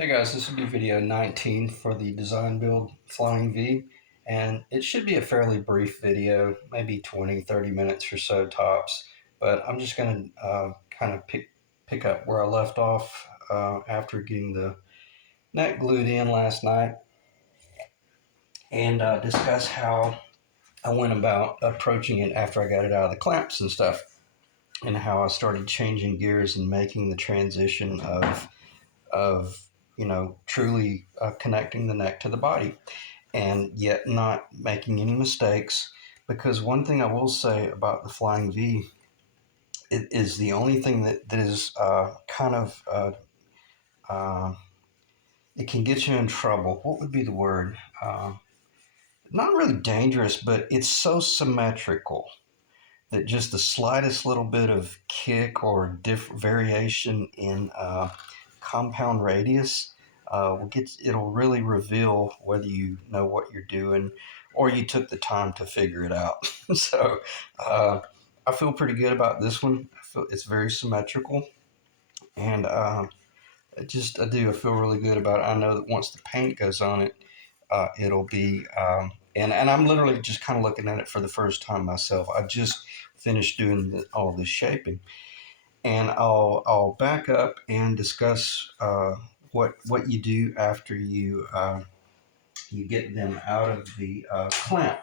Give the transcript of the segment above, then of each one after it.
Hey guys, this will be video 19 for the design build Flying V, and it should be a fairly brief video, maybe 20-30 minutes or so tops, but I'm just going to kind of pick up where I left off after getting the neck glued in last night and discuss how I went about approaching it after I got it out of the clamps and stuff, and how I started changing gears and making the transition of truly connecting the neck to the body and yet not making any mistakes. Because one thing I will say about the Flying V, it is the only thing that is uh, it can get you in trouble. What would be the word? Not really dangerous, but it's so symmetrical that just the slightest little bit of kick or variation in compound radius it'll really reveal whether you know what you're doing or you took the time to figure it out. So uh, I feel pretty good about this one. I feel it's very symmetrical, and I feel really good about it. I know that once the paint goes on it, it'll be and I'm literally just kind of looking at it for the first time myself. I just finished doing all this shaping, and I'll back up and discuss what you do after you get them out of the clamp.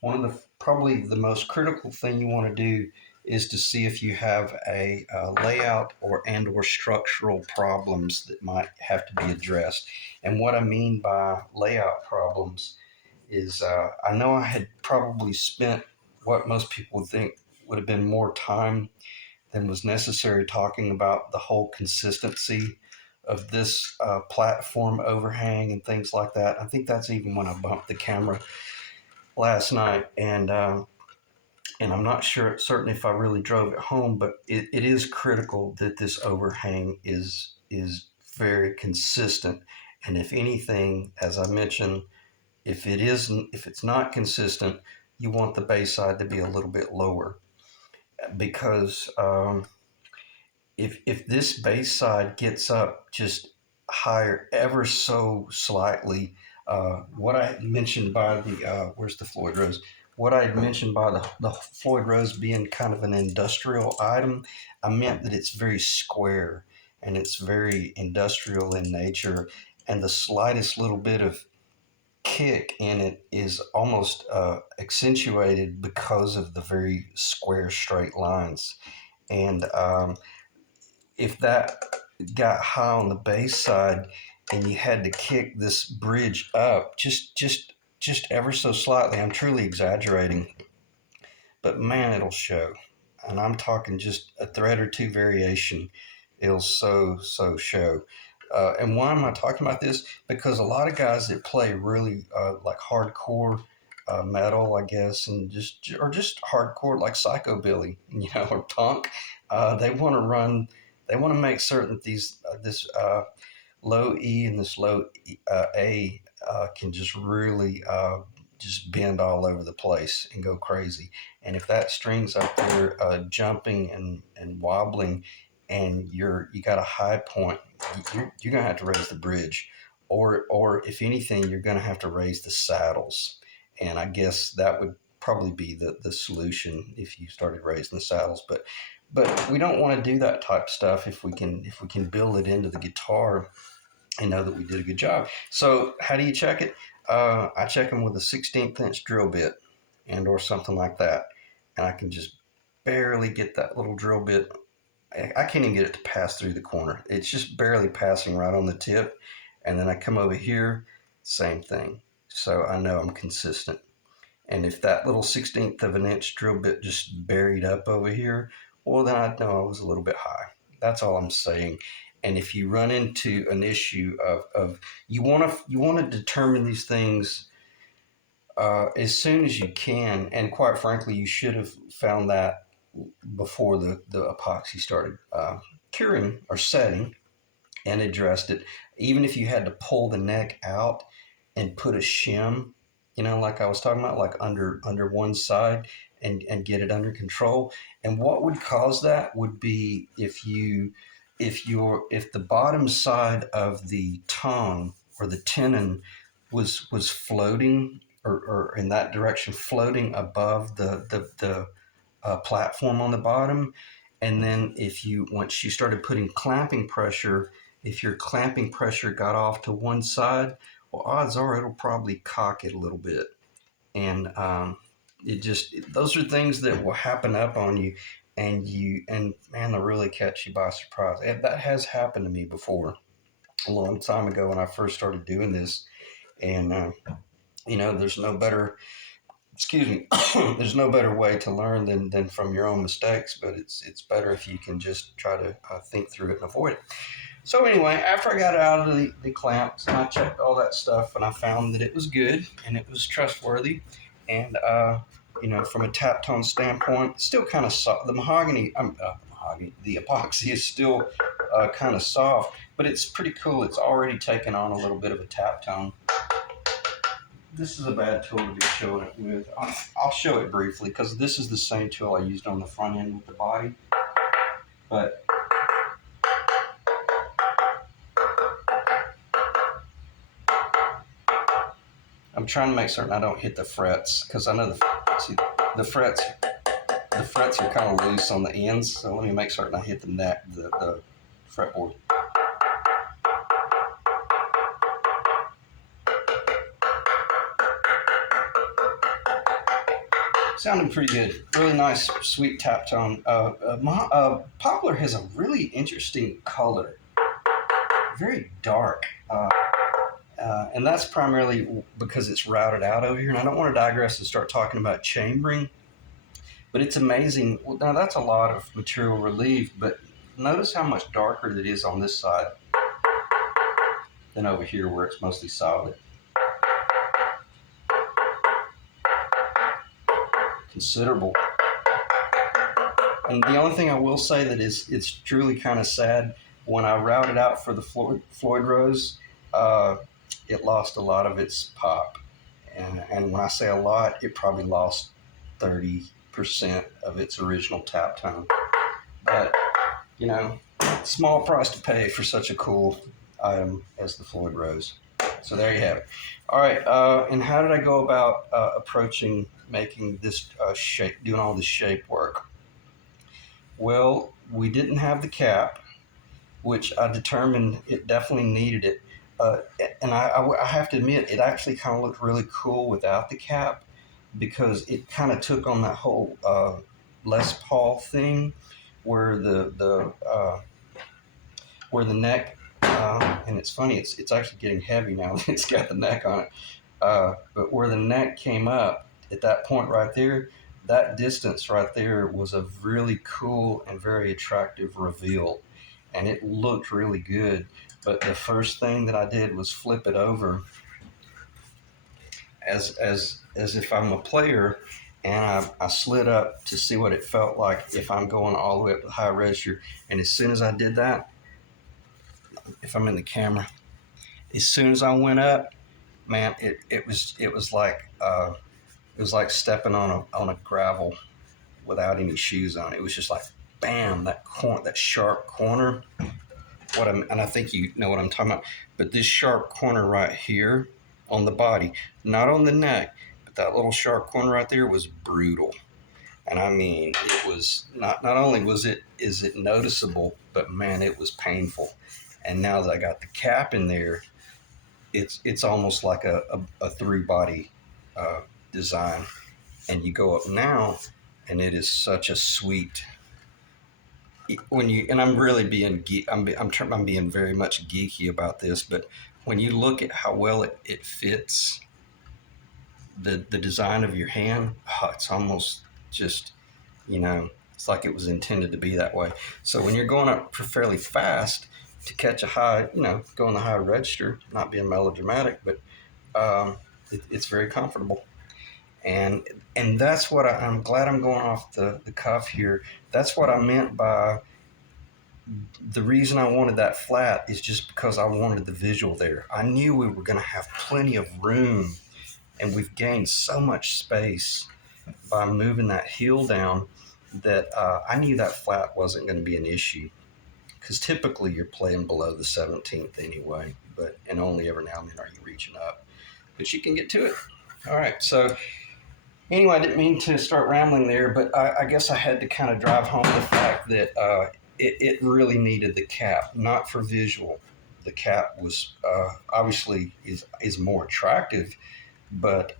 One of the probably the most critical thing you want to do is to see if you have a layout or structural problems that might have to be addressed. And what I mean by layout problems is I know I had probably spent what most people would think would have been more time than was necessary talking about the whole consistency of this platform overhang and things like that. I think that's even when I bumped the camera last night, and I'm not sure certain if I really drove it home, but it is critical that this overhang is very consistent. And if anything, as I mentioned, if it's not consistent, you want the base side to be a little bit lower because if this base side gets up just higher ever so slightly, what I mentioned by the where's the Floyd Rose? What I had mentioned by the Floyd Rose being kind of an industrial item, I meant that it's very square and it's very industrial in nature, and the slightest little bit of kick in it is almost accentuated because of the very square straight lines. And if that got high on the base side and you had to kick this bridge up just ever so slightly, I'm truly exaggerating, but man, it'll show. And I'm talking just a thread or two variation. It'll so show. And why am I talking about this? Because a lot of guys that play really like hardcore metal, I guess, and just hardcore like psychobilly, or punk, they want to run. They want to make certain that this low E and this low A can just really just bend all over the place and go crazy. And if that string's up there jumping and wobbling, and you got a high point, you're gonna have to raise the bridge, or if anything, you're gonna have to raise the saddles. And I guess that would probably be the solution if you started raising the saddles. But we don't want to do that type of stuff if we can build it into the guitar and know that we did a good job. So how do you check it? I check them with a 16th inch drill bit or something like that, and I can just barely get that little drill bit. I can't even get it to pass through the corner. It's just barely passing right on the tip, and then I come over here, same thing. So I know I'm consistent. And if that little 16th of an inch drill bit just buried up over here, well, then I'd know I was a little bit high. That's all I'm saying. And if you run into an issue of you want to determine these things as soon as you can, and quite frankly, you should have found that before the epoxy started curing or setting, and addressed it. Even if you had to pull the neck out and put a shim, like I was talking about, like under one side, and get it under control. And what would cause that would be if you if the bottom side of the tongue or the tenon was floating or in that direction, floating above the platform on the bottom, and then if you once you started putting clamping pressure, if your clamping pressure got off to one side, well, odds are it'll probably cock it a little bit, and it just those are things that will happen up on you, and man, they'll really catch you by surprise. And that has happened to me before a long time ago when I first started doing this, and there's no better excuse me there's no better way to learn than from your own mistakes, but it's better if you can just try to think through it and avoid it. So anyway, after I got it out of the clamps and I checked all that stuff and I found that it was good and it was trustworthy, and from a tap tone standpoint, it's still kind of soft. The mahogany, the epoxy is still kind of soft, but it's pretty cool. It's already taken on a little bit of a tap tone. This is a bad tool to be showing it with. I'll show it briefly because this is the same tool I used on the front end with the body, but I'm trying to make certain I don't hit the frets because I know the frets are kind of loose on the ends. So let me make certain I hit the fretboard. Sounding pretty good. Really nice, sweet tap tone. Poplar has a really interesting color. Very dark. And that's primarily because it's routed out over here. And I don't want to digress and start talking about chambering, but it's amazing. Well, now that's a lot of material relief, but notice how much darker it is on this side than over here where it's mostly solid. Considerable. And the only thing I will say that it's truly kind of sad, when I routed out for the Floyd Rose, it lost a lot of its pop. And when I say a lot, it probably lost 30% of its original tap tone. But, small price to pay for such a cool item as the Floyd Rose. So there you have it. All right, and how did I go about approaching making this shape, doing all this shape work? Well, we didn't have the cap, which I determined it definitely needed it. And I have to admit, it actually kind of looked really cool without the cap because it kind of took on that whole Les Paul thing where where the neck, and it's funny, it's actually getting heavy now that it's got the neck on it. But where the neck came up at that point right there, that distance right there was a really cool and very attractive reveal, and it looked really good. But the first thing that I did was flip it over as if I'm a player, and I slid up to see what it felt like if I'm going all the way up to high register. And as soon as I did that, if I'm in the camera, as soon as I went up, man, it was like stepping on a gravel without any shoes on. It was just like bam, that sharp corner. And I think you know what I'm talking about. But this sharp corner right here on the body, not on the neck, but that little sharp corner right there was brutal. And I mean, it was not only is it noticeable, but man, it was painful. And now that I got the cap in there, it's almost like a through body design. And you go up now, and it is such a sweet. I'm really being I'm being very much geeky about this, but when you look at how well it fits the design of your hand, it's almost just it's like it was intended to be that way. So when you're going up fairly fast to catch a high, go in the high register, not being melodramatic, but it's very comfortable. And that's what I'm glad I'm going off the cuff here. That's what I meant by the reason I wanted that flat is just because I wanted the visual there. I knew we were going to have plenty of room, and we've gained so much space by moving that heel down that I knew that flat wasn't going to be an issue. because typically you're playing below the 17th anyway, and only every now and then are you reaching up. But you can get to it. All right, so anyway, I didn't mean to start rambling there, but I guess I had to kind of drive home the fact that it really needed the cap, not for visual. The cap was obviously is more attractive, but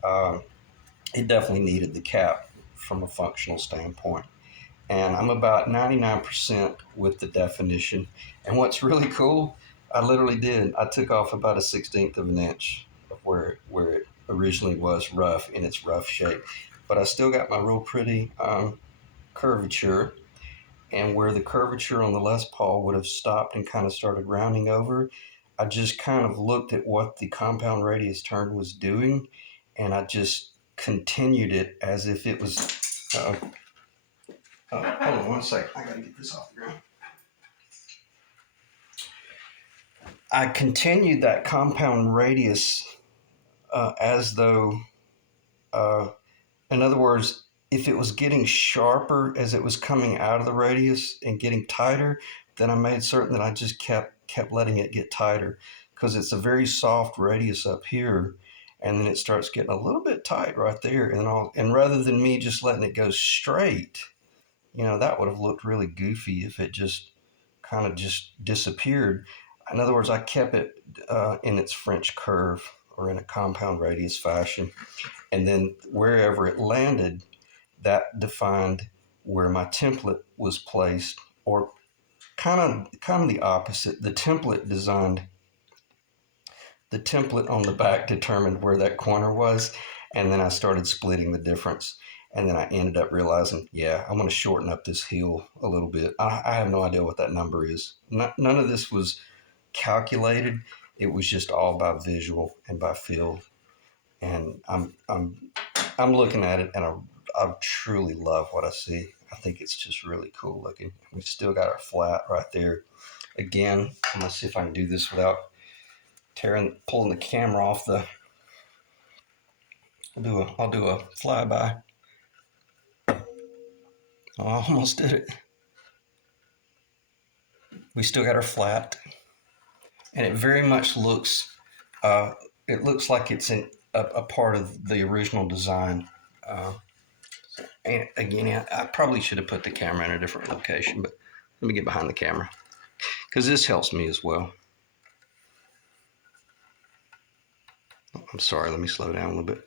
it definitely needed the cap from a functional standpoint. And I'm about 99% with the definition. And what's really cool, I literally did. I took off about a 16th of an inch of where it originally was rough in its rough shape, but I still got my real pretty curvature. And where the curvature on the Les Paul would have stopped and kind of started rounding over, I just kind of looked at what the compound radius turn was doing, and I just continued it as if it was. Hold on one second. I gotta get this off the ground. I continued that compound radius as though, in other words, if it was getting sharper as it was coming out of the radius and getting tighter, then I made certain that I just kept letting it get tighter, because it's a very soft radius up here, and then it starts getting a little bit tight right there, and rather than me just letting it go straight, that would have looked really goofy if it just kind of just disappeared. In other words, I kept it in its French curve or in a compound radius fashion, and then wherever it landed, that defined where my template was placed, or kind of the opposite. The template on the back determined where that corner was, and then I started splitting the difference. And then I ended up realizing, yeah, I'm going to shorten up this heel a little bit. I have no idea what that number is. None of this was calculated. It was just all by visual and by feel. And I'm looking at it, and I truly love what I see. I think it's just really cool looking. We still got our flat right there. Again, I'm gonna see if I can do this without pulling the camera off the. I'll do a flyby. Oh, I almost did it. We still got our flat, and it very much looks. It looks like it's a part of the original design. And again, I probably should have put the camera in a different location, but let me get behind the camera, because this helps me as well. I'm sorry, let me slow down a little bit.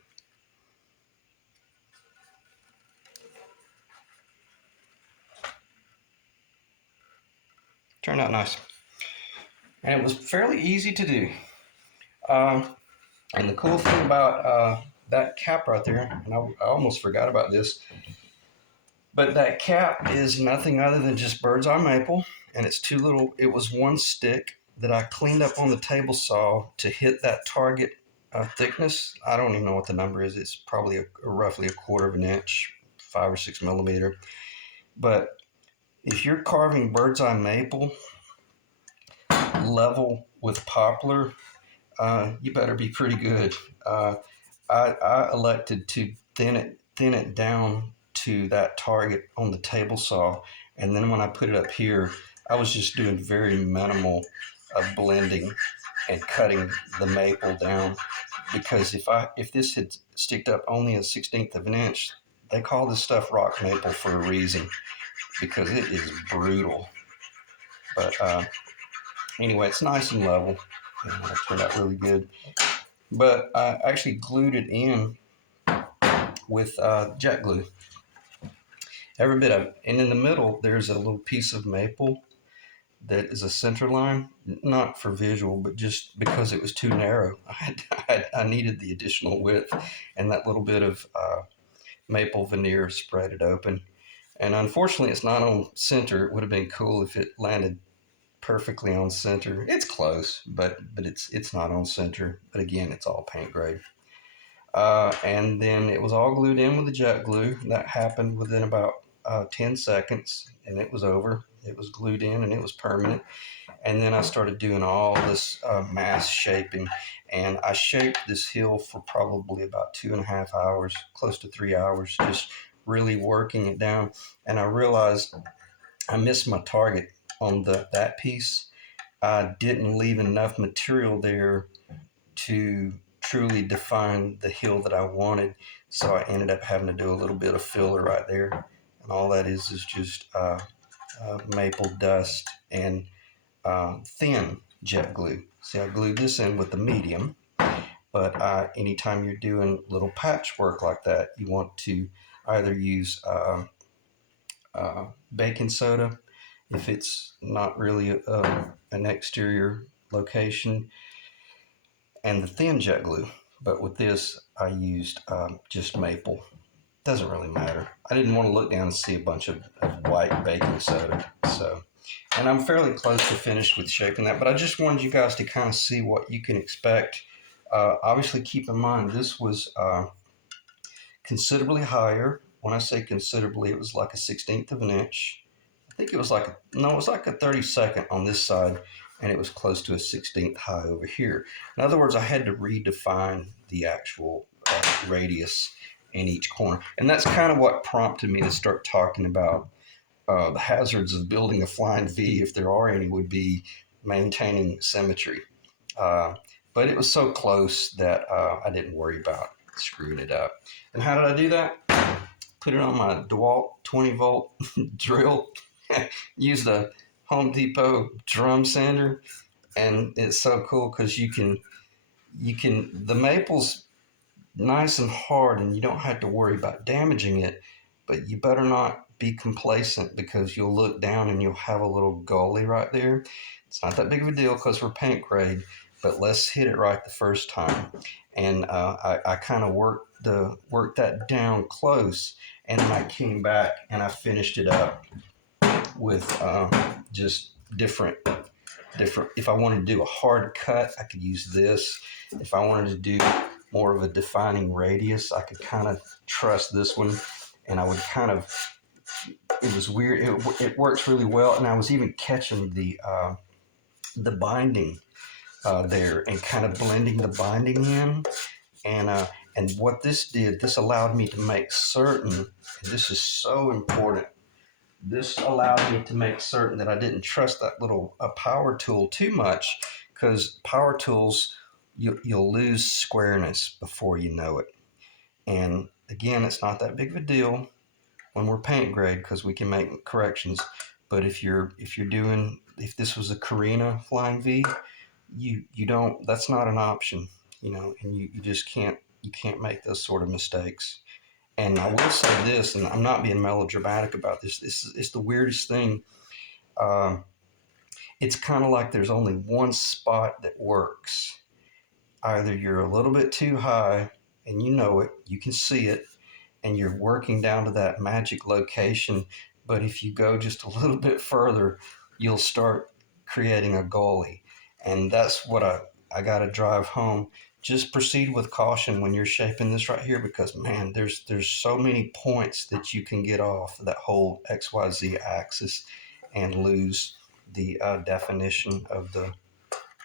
Turned out nice. And it was fairly easy to do. And the cool thing about that cap right there, and I almost forgot about this, but that cap is nothing other than just bird's eye maple, and it was one stick that I cleaned up on the table saw to hit that target thickness. I don't even know what the number is. It's probably roughly a quarter of an inch, 5 or 6 millimeter. But if you're carving bird's eye maple level with poplar, you better be pretty good. I elected to thin it down to that target on the table saw, and then when I put it up here, I was just doing very minimal blending and cutting the maple down, because if this had sticked up only a 16th of an inch, they call this stuff rock maple for a reason, because it is brutal. But anyway, it's nice and level, and it turned out really good. But I actually glued it in with jet glue, every bit of it. And in the middle, there's a little piece of maple that is a center line, not for visual, but just because it was too narrow. I needed the additional width, and that little bit of maple veneer spread it open. And unfortunately, it's not on center. It would have been cool if it landed perfectly on center. It's close, but it's not on center. But again, it's all paint grade. And then it was all glued in with the jet glue. That happened within about 10 seconds, and it was over. It was glued in, and it was permanent. And then I started doing all this mass shaping, and I shaped this hill for probably about 2.5 hours, close to 3 hours, just really working it down. And I realized I missed my target on that piece, I didn't leave enough material there to truly define the heel that I wanted. So I ended up having to do a little bit of filler right there. And all that is just maple dust and thin jet glue. See, I glued this in with the medium, but anytime you're doing little patchwork like that, you want to either use baking soda if it's not really an exterior location, and the thin jet glue. But with this, I used just maple. Doesn't really matter. I didn't want to look down and see a bunch of white baking soda. So, and I'm fairly close to finished with shaping that, but I just wanted you guys to kind of see what you can expect. Obviously, keep in mind this was considerably higher. When I say considerably, it was like a 16th of an inch. I think it was like no, it was like a 32nd on this side, and it was close to a 16th high over here. In other words, I had to redefine the actual radius in each corner, and that's kind of what prompted me to start talking about the hazards of building a flying V, if there are any, would be maintaining symmetry. Uh, but it was so close that I didn't worry about screwing it up. And how did I do that? Put it on my DeWalt 20-volt drill, used a Home Depot drum sander, and it's so cool because the maple's nice and hard and you don't have to worry about damaging it, but you better not be complacent because you'll look down and you'll have a little gully right there. It's not that big of a deal because we're paint grade, but let's hit it right the first time. And I kind of worked that down close, and then I came back and I finished it up with just different. If I wanted to do a hard cut, I could use this. If I wanted to do more of a defining radius, I could kind of trust this one, and I would kind of. It was weird. It works really well, and I was even catching the binding there and kind of blending the binding in, and what this did, this allowed me to make certain. And this is so important. This allowed me to make certain that I didn't trust that little power tool too much, because power tools, you'll lose squareness before you know it. And again, it's not that big of a deal when we're paint grade because we can make corrections. But if this was a Carina Flying V, you don't. That's not an option, and you just can't make those sort of mistakes. And I will say this, and I'm not being melodramatic about this. It's the weirdest thing. Uh, it's kind of like there's only one spot that works. Either you're a little bit too high, and you know it, you can see it, and you're working down to that magic location. But if you go just a little bit further, you'll start creating a gully. And that's what I got to drive home. Just proceed with caution when you're shaping this right here, because man, there's so many points that you can get off that whole XYZ axis and lose the definition of the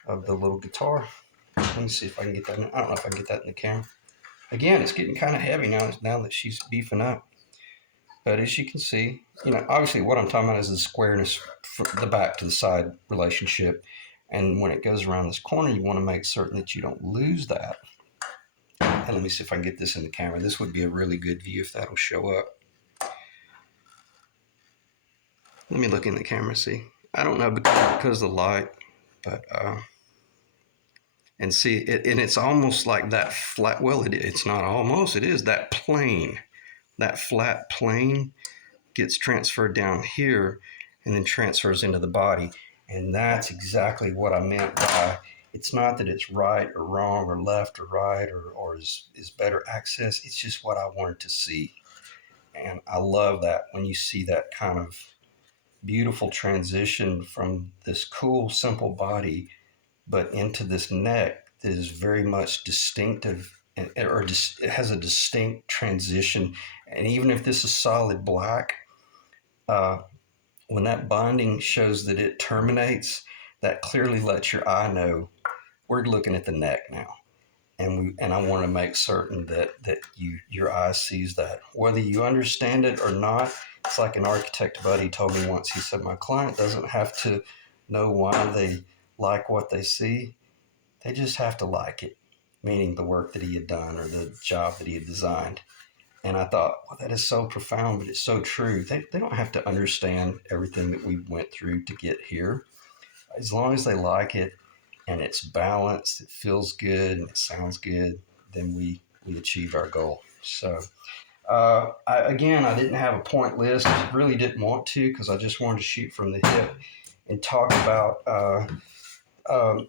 little guitar. Let me see if I can get that. I don't know if I can get that in the camera. Again, it's getting kind of heavy now that she's beefing up. But as you can see, obviously what I'm talking about is the squareness from the back to the side relationship. And when it goes around this corner, you want to make certain that you don't lose that. And let me see if I can get this in the camera. This would be a really good view if that'll show up. Let me look in the camera, see. I don't know because of the light, but and see it, and it's almost like that flat. Well, it's not almost. It is that plane. That flat plane gets transferred down here and then transfers into the body. And that's exactly what I meant by it's not that it's right or wrong or left or right or is better access. It's just what I wanted to see. And I love that when you see that kind of beautiful transition from this cool, simple body, but into this neck that is very much distinctive or it has a distinct transition. And even if this is solid black, when that binding shows that it terminates, that clearly lets your eye know we're looking at the neck now. and I want to make certain that your eye sees that, whether you understand it or not. It's like an architect buddy told me once. He said, "My client doesn't have to know why they like what they see; they just have to like it," meaning the work that he had done or the job that he had designed. And I thought, well, that is so profound, but it's so true. They don't have to understand everything that we went through to get here. As long as they like it and it's balanced, it feels good, and it sounds good, then we achieved our goal. So, I didn't have a point list. I really didn't want to because I just wanted to shoot from the hip and talk about um,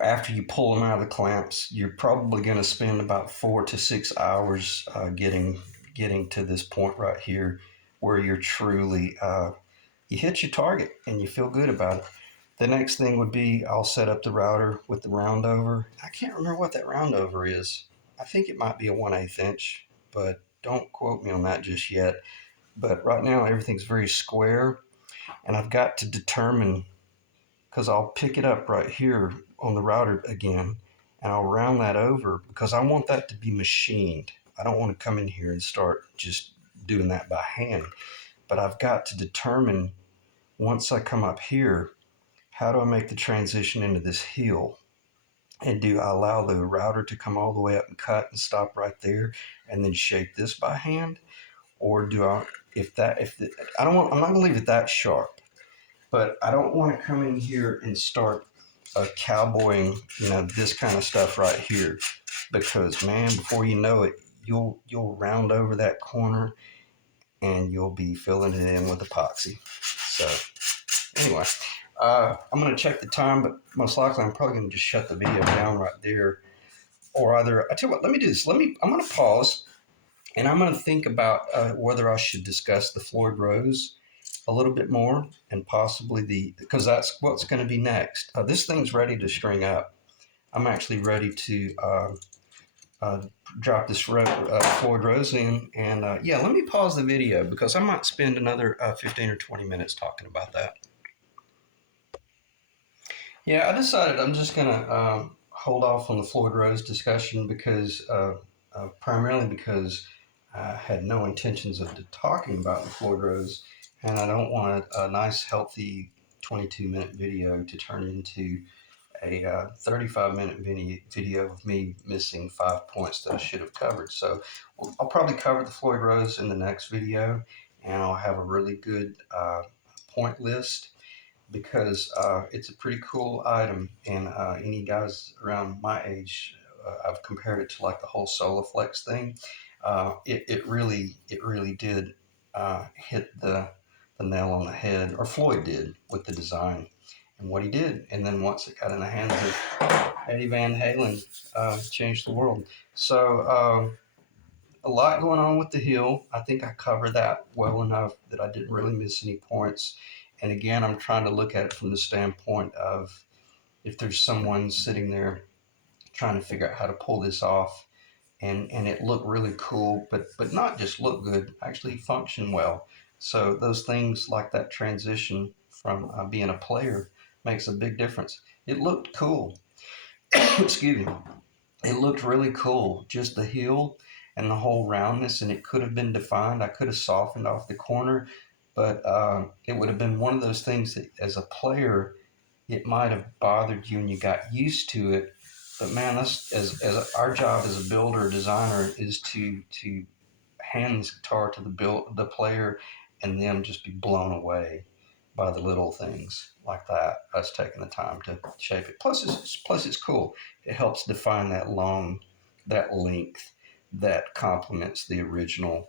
after you pull them out of the clamps, you're probably going to spend about 4 to 6 hours getting to this point right here where you're truly you hit your target and you feel good about it. The next thing would be I'll set up the router with the roundover. I can't remember what that roundover is. I think it might be a 1/8 inch, but don't quote me on that just yet. But right now everything's very square, and I've got to determine because I'll pick it up right here on the router again and I'll round that over because I want that to be machined. I don't want to come in here and start just doing that by hand. But I've got to determine once I come up here, how do I make the transition into this heel? And do I allow the router to come all the way up and cut and stop right there and then shape this by hand? Or do I, I don't want, I'm not gonna leave it that sharp, but I don't want to come in here and start cowboying, this kind of stuff right here, because man, before you know it, you'll round over that corner and you'll be filling it in with epoxy. So anyway, I'm going to check the time, but most likely I'm probably going to just shut the video down right there. Or either, I tell you what, let me do this. I'm going to pause and I'm going to think about whether I should discuss the Floyd Rose a little bit more and possibly because that's what's going to be next. This thing's ready to string up. I'm actually ready to uh, drop this Floyd Rose in. And yeah, let me pause the video because I might spend another 15 or 20 minutes talking about that. Yeah, I decided I'm just going to hold off on the Floyd Rose discussion because primarily because I had no intentions of talking about the Floyd Rose, and I don't want a nice, healthy 22-minute video to turn into a 35-minute video of me missing 5 points that I should have covered. So I'll probably cover the Floyd Rose in the next video, and I'll have a really good point list because it's a pretty cool item. And any guys around my age, I've compared it to like the whole Solaflex thing. It really did hit the nail on the head, or Floyd did with the design and what he did. And then once it got in the hands of Eddie Van Halen, changed the world. So a lot going on with the heel. I think I covered that well enough that I didn't really miss any points. And again, I'm trying to look at it from the standpoint of if there's someone sitting there trying to figure out how to pull this off and it looked really cool, but not just look good, actually function well. So those things like that transition from being a player makes a big difference. It looked cool. Excuse me. It looked really cool. Just the heel and the whole roundness, and it could have been defined. I could have softened off the corner, but it would have been one of those things that, as a player, it might have bothered you and you got used to it. But man, that's as our job as a builder, designer, is to hand this guitar to the player, and them just be blown away by the little things like that. Us taking the time to shape it. Plus it's cool. It helps define that length that complements the original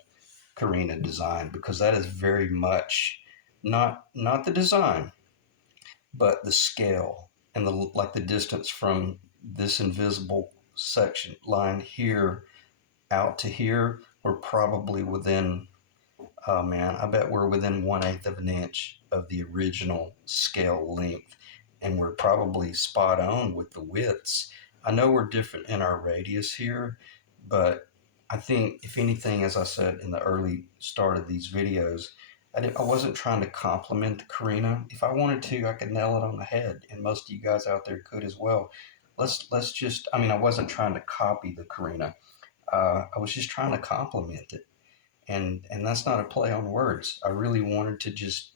Korina design, because that is very much not the design, but the scale and the distance from this invisible section line here out to here. We're probably within, oh man, I bet we're within 1/8 of an inch of the original scale length, and we're probably spot on with the widths. I know we're different in our radius here, but I think if anything, as I said in the early start of these videos, I wasn't trying to compliment the Korina. If I wanted to, I could nail it on the head, and most of you guys out there could as well. let's just. I mean, I wasn't trying to copy the Carina. I was just trying to compliment it, and that's not a play on words. I really wanted to just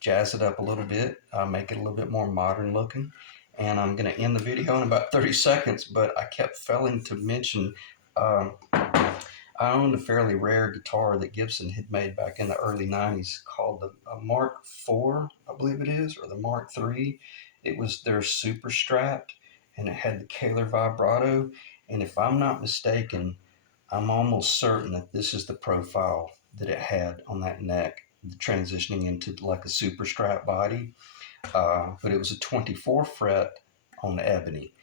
jazz it up a little bit, make it a little bit more modern looking. And I'm going to end the video in about 30 seconds, but I kept failing to mention um, I owned a fairly rare guitar that Gibson had made back in the early 90s called the Mark IV, I believe it is, or the Mark III. It was their Super Strat, and it had the Kahler vibrato. And if I'm not mistaken, I'm almost certain that this is the profile that it had on that neck, transitioning into like a Super Strat body. But it was a 24 fret on the ebony.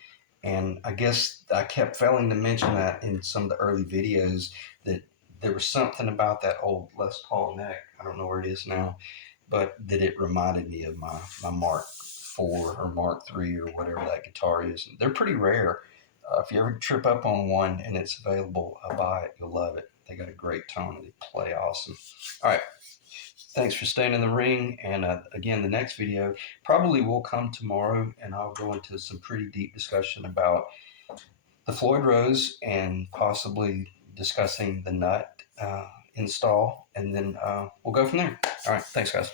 And I guess I kept failing to mention that in some of the early videos that there was something about that old Les Paul neck. I don't know where it is now, but that it reminded me of my Mark IV or Mark III or whatever that guitar is. They're pretty rare. If you ever trip up on one and it's available, buy it. You'll love it. They got a great tone and they play awesome. All right. Thanks for staying in the ring. And again, the next video probably will come tomorrow, and I'll go into some pretty deep discussion about the Floyd Rose and possibly discussing the nut install, and then we'll go from there. All right. Thanks, guys.